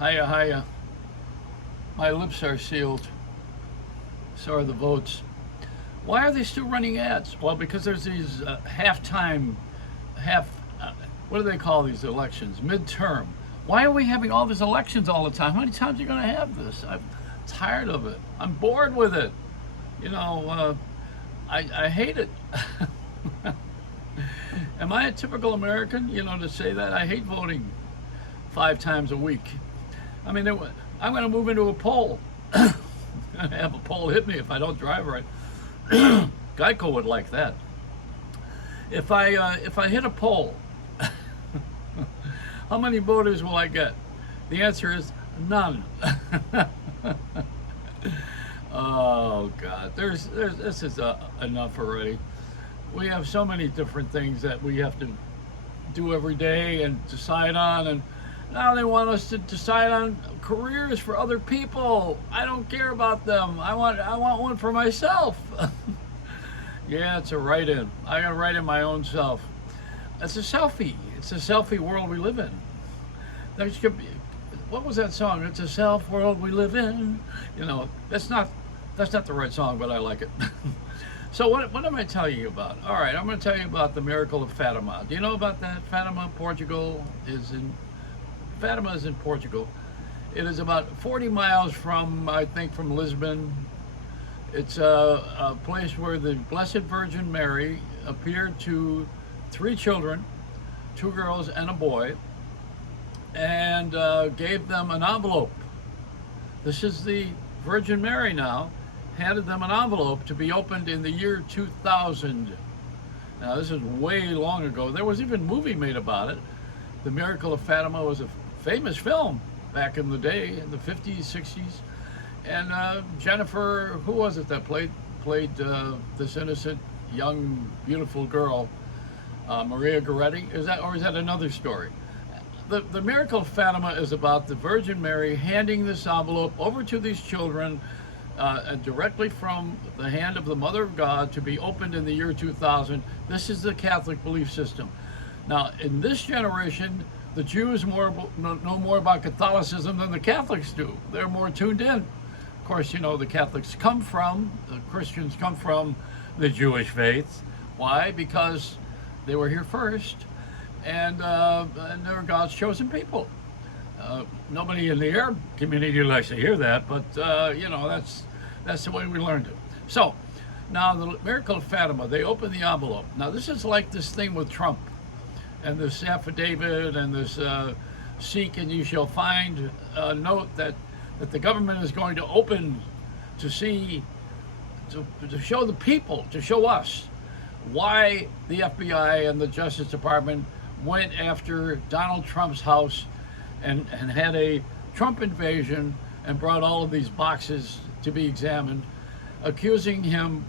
Hiya, hiya. My lips are sealed. So are the votes. Why are they still running ads? Well, because there's these halftime, half, uh, what do they call these elections? Midterm. Why are we having all these elections all the time? How many times are you going to have this? I'm tired of it. I'm bored with it. You know, I hate it. Am I a typical American, to say that? I hate voting 5 times a week. I mean, I'm going to move into a poll. Have a poll hit me if I don't drive right. Geico would like that. If I hit a poll, how many voters will I get? The answer is none. Oh God, there's this is enough already. We have so many different things that we have to do every day and decide on, and now they want us to decide on careers for other people. I don't care about them. I want one for myself. Yeah, it's a write-in. I gotta write in my own self. It's a selfie. It's a selfie world we live in. There should be, what was that song? It's a self world we live in. That's not the right song, but I like it. So what am I telling you about? All right, I'm going to tell you about the miracle of Fatima. Do you know about that? Fatima is in Portugal. It is about 40 miles from, I think, from Lisbon. It's a place where the Blessed Virgin Mary appeared to 3 children, 2 girls and a boy, and gave them an envelope. This is the Virgin Mary now, handed them an envelope to be opened in the year 2000. Now, this is way long ago. There was even a movie made about it. The Miracle of Fatima was a famous film back in the day, in the 50s, 60s. And Jennifer, who was it that played this innocent, young, beautiful girl? Maria Goretti? Is that another story? The Miracle of Fatima is about the Virgin Mary handing this envelope over to these children directly from the hand of the Mother of God to be opened in the year 2000. This is the Catholic belief system. Now, in this generation, the Jews know more about Catholicism than the Catholics do. They're more tuned in. Of course, the Catholics the Christians come from the Jewish faith. Why? Because they were here first, and they're God's chosen people. Nobody in the Arab community likes to hear that, but that's the way we learned it. So now the Miracle of Fatima, they open the envelope. Now this is like this thing with Trump and this affidavit and this seek and you shall find note that the government is going to open to see, to show the people, to show us why the FBI and the Justice Department went after Donald Trump's house and had a Trump invasion and brought all of these boxes to be examined, accusing him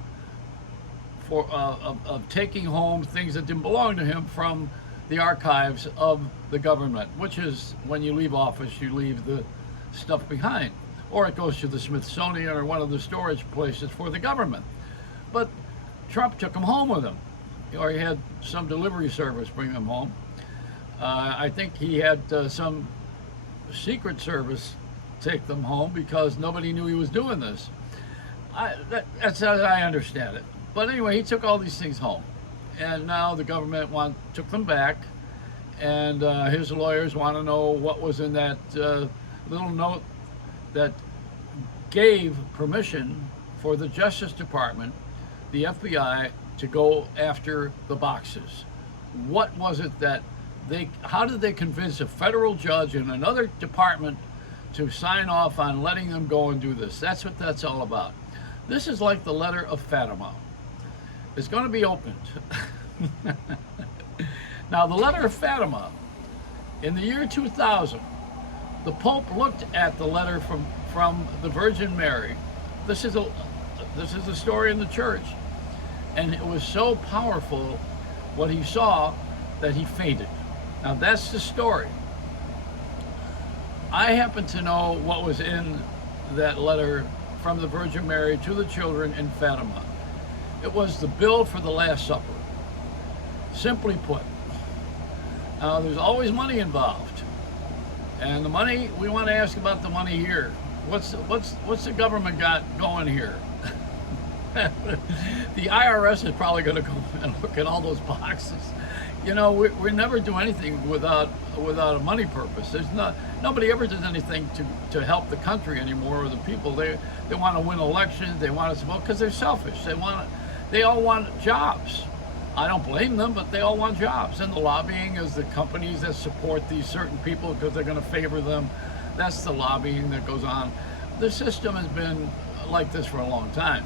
of taking home things that didn't belong to him from the archives of the government, which is when you leave office, you leave the stuff behind, or it goes to the Smithsonian or one of the storage places for the government. But Trump took them home with him, or he had some delivery service bring them home. I think he had some Secret Service take them home because nobody knew he was doing this. That's how I understand it. But anyway, he took all these things home, and now the government took them back, and his lawyers want to know what was in that little note that gave permission for the Justice Department, the FBI, to go after the boxes. What was it that how did they convince a federal judge in another department to sign off on letting them go and do this? That's what that's all about. This is like the letter of Fatima. It's going to be opened. Now, the letter of Fatima, in the year 2000, the Pope looked at the letter from the Virgin Mary. This is a story in the church, and it was so powerful what he saw that he fainted. Now that's the story. I happen to know what was in that letter from the Virgin Mary to the children in Fatima. It was the bill for the Last Supper. Simply put, now there's always money involved, And the money, we want to ask about the money here. What's the government got going here? The IRS is probably going to go and look at all those boxes. You know, we never do anything without a money purpose. Nobody ever does anything to help the country anymore, or the people. They want to win elections. They want us to vote because they're selfish. They all want jobs. I don't blame them, but they all want jobs. And the lobbying is the companies that support these certain people because they're going to favor them. That's the lobbying that goes on. The system has been like this for a long time.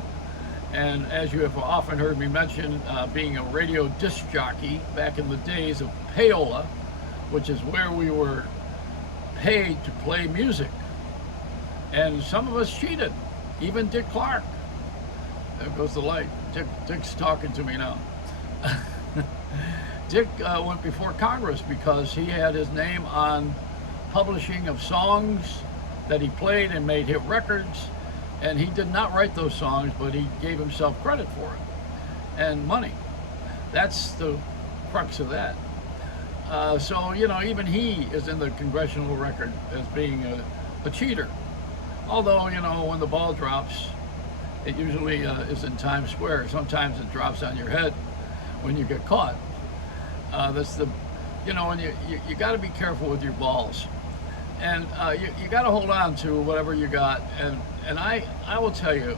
And as you have often heard me mention, being a radio disc jockey back in the days of payola, which is where we were paid to play music. And some of us cheated, even Dick Clark. There goes the light. Dick's talking to me now. Dick went before Congress because he had his name on publishing of songs that he played and made hit records. And he did not write those songs, but he gave himself credit for it and money. That's the crux of that. So, you know, even he is in the congressional record as being a cheater. Although, you know, when the ball drops, it usually is in Times Square. Sometimes it drops on your head when you get caught. That's the, you know, and you got to be careful with your balls. And you got to hold on to whatever you got. And I will tell you,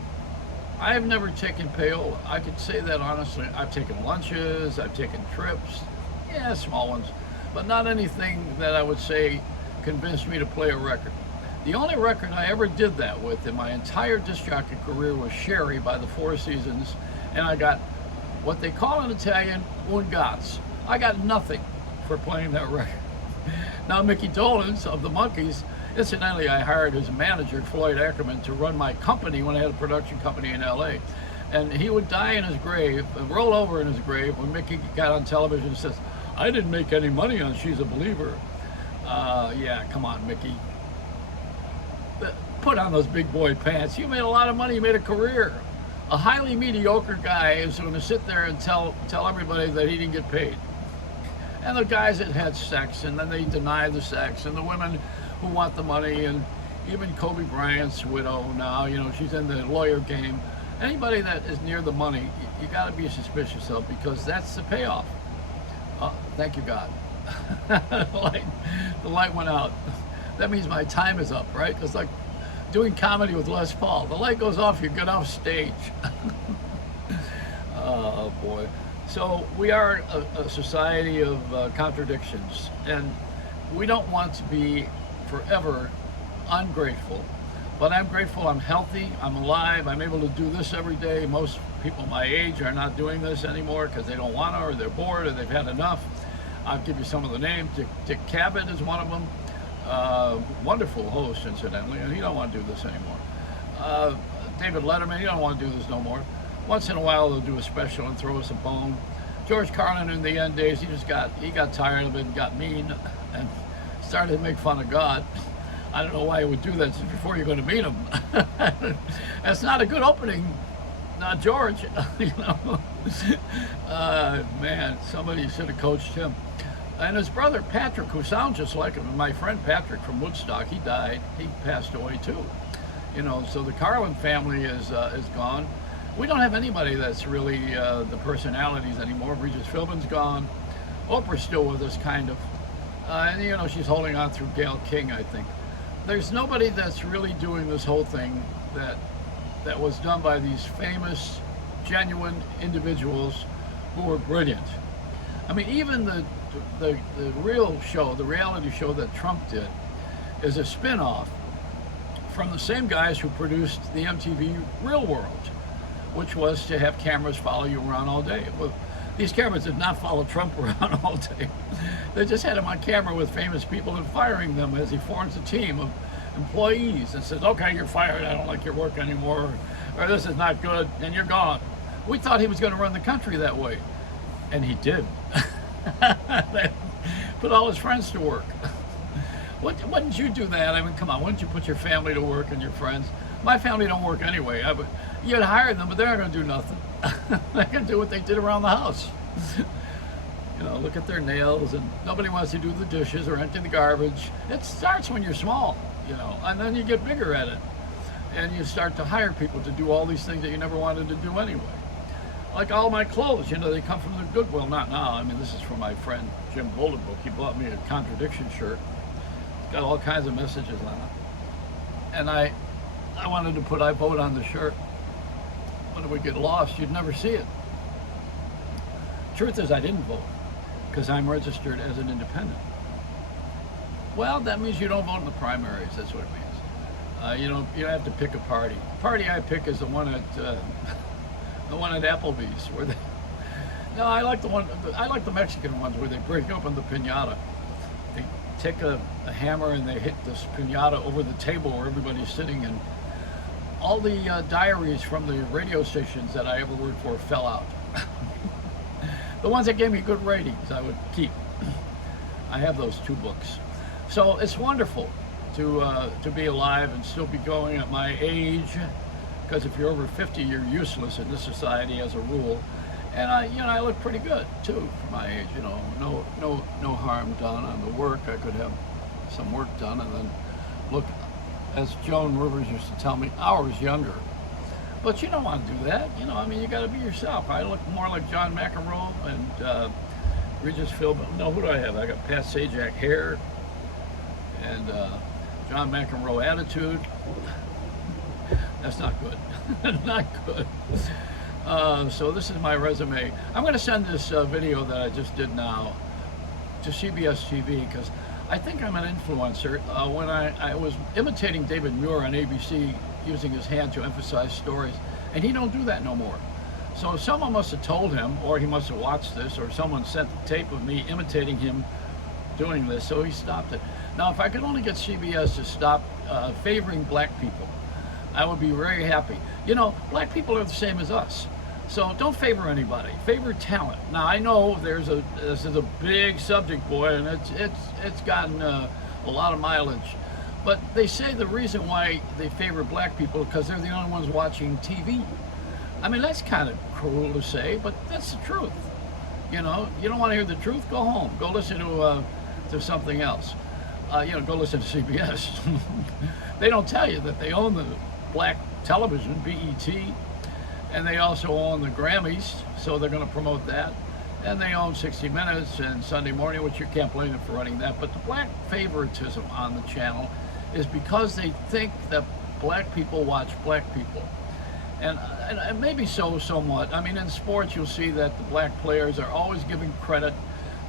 I have never taken payola. I could say that honestly. I've taken lunches, I've taken trips, yeah, small ones, but not anything that I would say convinced me to play a record. The only record I ever did that with in my entire disc jockey career was Sherry by the Four Seasons, and I got what they call in Italian un cazzo. I got nothing for playing that record. Now, Mickey Dolenz of the Monkees, incidentally, I hired his manager, Floyd Ackerman, to run my company when I had a production company in LA. And he would die in his grave, roll over in his grave when Mickey got on television and says, I didn't make any money on She's a Believer. Yeah, come on, Mickey. Put on those big boy pants. You made a lot of money, you made a career. A highly mediocre guy is going to sit there and tell everybody that he didn't get paid. And the guys that had sex, and then they deny the sex, and the women who want the money, and even Kobe Bryant's widow now, you know, she's in the lawyer game. Anybody that is near the money, you got to be suspicious of, because that's the payoff. Thank you, God. The light went out. That means my time is up, right? It's like doing comedy with Les Paul. The light goes off, you get off stage. Oh, boy. So we are a society of contradictions, and we don't want to be forever ungrateful. But I'm grateful I'm healthy, I'm alive, I'm able to do this every day. Most people my age are not doing this anymore because they don't want to, or they're bored, or they've had enough. I'll give you some of the names. Dick Cavett is one of them. Wonderful host, incidentally, and he don't want to do this anymore. David Letterman, he don't want to do this no more. Once in a while they'll do a special and throw us a bone. George Carlin in the end days, he got tired of it and got mean and started to make fun of God. I don't know why he would do that just before you're going to meet him. That's not a good opening, not George. You know, man, somebody should have coached him. And his brother Patrick, who sounds just like him, my friend Patrick from Woodstock, he died. He passed away too. You know, so the Carlin family is gone. We don't have anybody that's really the personalities anymore. Regis Philbin's gone. Oprah's still with us, kind of. And, you know, she's holding on through Gayle King, I think. There's nobody that's really doing this whole thing that was done by these famous, genuine individuals who were brilliant. I mean, even the real show, the reality show that Trump did, is a spin-off from the same guys who produced the MTV Real World, which was to have cameras follow you around all day. Well, these cameras did not follow Trump around all day. They just had him on camera with famous people and firing them as he forms a team of employees and says, okay, you're fired, I don't like your work anymore, or this is not good, and you're gone. We thought he was going to run the country that way, and he did. Put all his friends to work. Why didn't you do that? I mean, come on, why didn't you put your family to work and your friends? My family don't work anyway. You'd hire them, but they're not going to do nothing. They're going to do what they did around the house. You know, look at their nails, and nobody wants to do the dishes or empty the garbage. It starts when you're small, you know, and then you get bigger at it. And you start to hire people to do all these things that you never wanted to do anyway. Like all my clothes, you know, they come from the Goodwill. Not now. I mean, this is from my friend Jim Boldenbook. He bought me a contradiction shirt. It's got all kinds of messages on it. And I wanted to put "I vote" on the shirt. When it would get lost, you'd never see it. Truth is, I didn't vote because I'm registered as an independent. Well, that means you don't vote in the primaries. That's what it means. You don't have to pick a party. The party I pick is the one at Applebee's, where they. No, I like the Mexican ones where they break open the piñata. They take a hammer and they hit this piñata over the table where everybody's sitting, and all the diaries from the radio stations that I ever worked for fell out. The ones that gave me good ratings, I would keep. I have those 2 books. So it's wonderful to be alive and still be going at my age, because if you're over 50, you're useless in this society as a rule. And I look pretty good too for my age. You know, no harm done on the work. I could have some work done and then look, as Joan Rivers used to tell me, hours younger. But you don't want to do that. You know, I mean, you got to be yourself. I look more like John McEnroe and Regis Philbin. No, who do I have? I got Pat Sajak hair and John McEnroe attitude. That's not good. Not good. So this is my resume. I'm going to send this video that I just did now to CBS TV because I think I'm an influencer. When I was imitating David Muir on ABC, using his hand to emphasize stories, and he don't do that no more. So someone must have told him, or he must have watched this, or someone sent the tape of me imitating him doing this, so he stopped it. Now, if I could only get CBS to stop favoring black people, I would be very happy. You know, black people are the same as us. So don't favor anybody. Favor talent. Now I know this is a big subject, boy, and it's gotten a lot of mileage. But they say the reason why they favor black people is because they're the only ones watching TV. I mean, that's kind of cruel to say, but that's the truth. You know, you don't want to hear the truth? Go home. Go listen to something else. Go listen to CBS. They don't tell you that they own the black television, BET, and they also own the Grammys, so they're going to promote that. And they own 60 Minutes and Sunday Morning, which you can't blame them for running that. But the black favoritism on the channel is because they think that black people watch black people. And maybe so somewhat. I mean, in sports, you'll see that the black players are always giving credit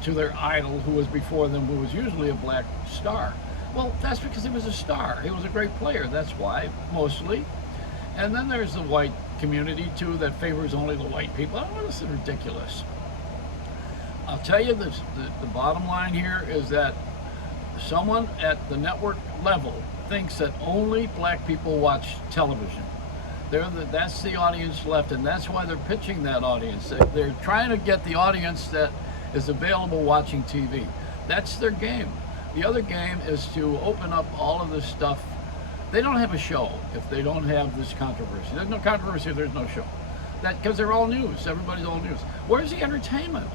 to their idol who was before them, who was usually a black star. Well, that's because he was a star. He was a great player. That's why, mostly. And then there's the white community, too, that favors only the white people. Oh, this is ridiculous. I'll tell you this, the bottom line here is that someone at the network level thinks that only black people watch television. That's the audience left, and that's why they're pitching that audience. They're trying to get the audience that is available watching TV. That's their game. The other game is to open up all of this stuff. They don't have a show if they don't have this controversy. There's no controversy if there's no show. Because they're all news. Everybody's all news. Where's the entertainment?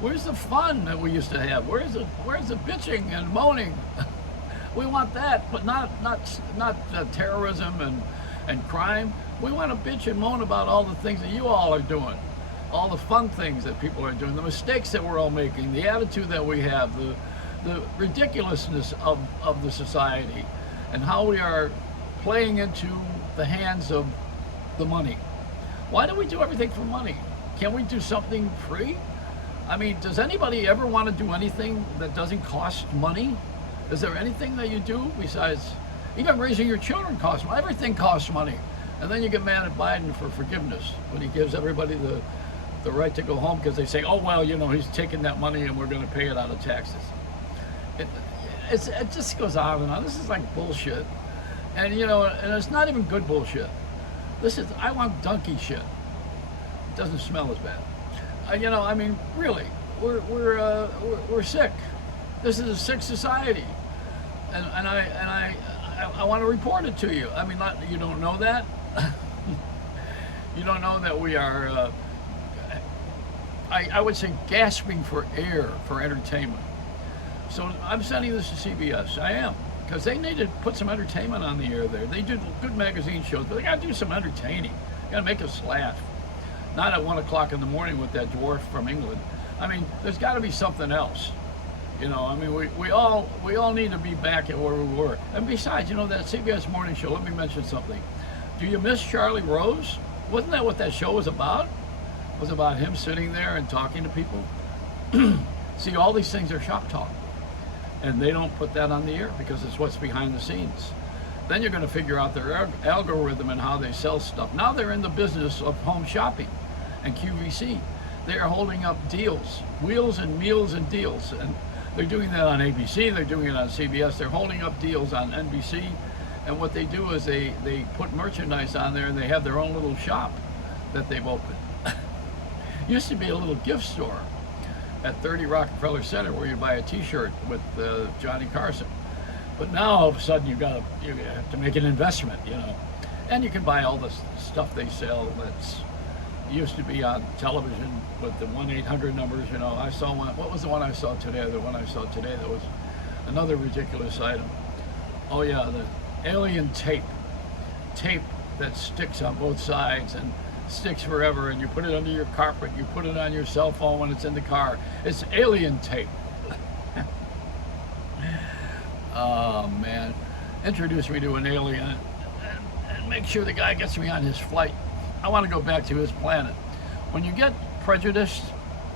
Where's the fun that we used to have? Where's the bitching and moaning? We want that, but not terrorism and crime. We want to bitch and moan about all the things that you all are doing, all the fun things that people are doing, the mistakes that we're all making, the attitude that we have, the ridiculousness of the society, and how we are playing into the hands of the money. Why do we do everything for money? Can't we do something free? I mean, does anybody ever want to do anything that doesn't cost money? Is there anything that you do besides, even raising your children costs money? Everything costs money. And then you get mad at Biden for forgiveness when he gives everybody the right to go home because they say, oh, well, you know, he's taking that money and we're going to pay it out of taxes. It just goes on and on. This is like bullshit. And, you know, and it's not even good bullshit. I want donkey shit. It doesn't smell as bad. You know, I mean, really, we're sick. This is a sick society, and I want to report it to you. I mean, you don't know that. You don't know that we are I would say gasping for air for entertainment. So I'm sending this to CBS. I am. Because they need to put some entertainment on the air there. They do good magazine shows, but they got to do some entertaining. Got to make us laugh. Not at 1 o'clock in the morning with that dwarf from England. I mean, there's got to be something else. You know, I mean, we all need to be back at where we were. And besides, you know, that CBS morning show, let me mention something. Do you miss Charlie Rose? Wasn't that what that show was about? It was about him sitting there and talking to people. See, all these things are shop talk. And they don't put that on the air because it's what's behind the scenes. Then you're going to figure out their algorithm and how they sell stuff. Now they're in the business of home shopping and QVC. They are holding up deals, wheels and meals and deals. And they're doing that on ABC, they're doing it on CBS, they're holding up deals on NBC. And what they do is they put merchandise on there and they have their own little shop that they've opened. Used to be a little gift store at 30 Rockefeller Center where you buy a t-shirt with Johnny Carson. But now all of a sudden you have to make an investment, you know. And you can buy all the stuff they sell that's used to be on television with the 1-800 numbers, you know. I saw one, what was the one I saw today? The one I saw today that was another ridiculous item. Oh yeah, the alien tape. Tape that sticks on both sides and sticks forever, and you put it under your carpet, you put it on your cell phone when it's in the car. It's alien tape. Oh man, introduce me to an alien and make sure the guy gets me on his flight. I want to go back to his planet. When you get prejudiced,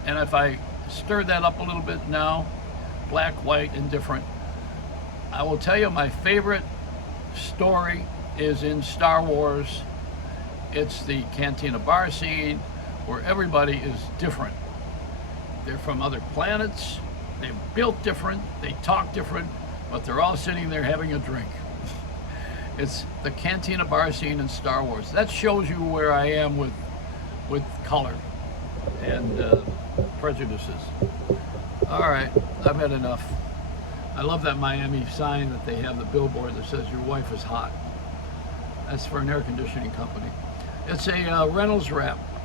and if I stir that up a little bit now, black, white, indifferent, I will tell you my favorite story is in Star Wars. It's the Cantina bar scene where everybody is different. They're from other planets, they're built different, they talk different, but they're all sitting there having a drink. It's the Cantina bar scene in Star Wars. That shows you where I am with color and prejudices. All right, I've had enough. I love that Miami sign that they have, the billboard that says your wife is hot. That's for an air conditioning company. It's a Reynolds wrap.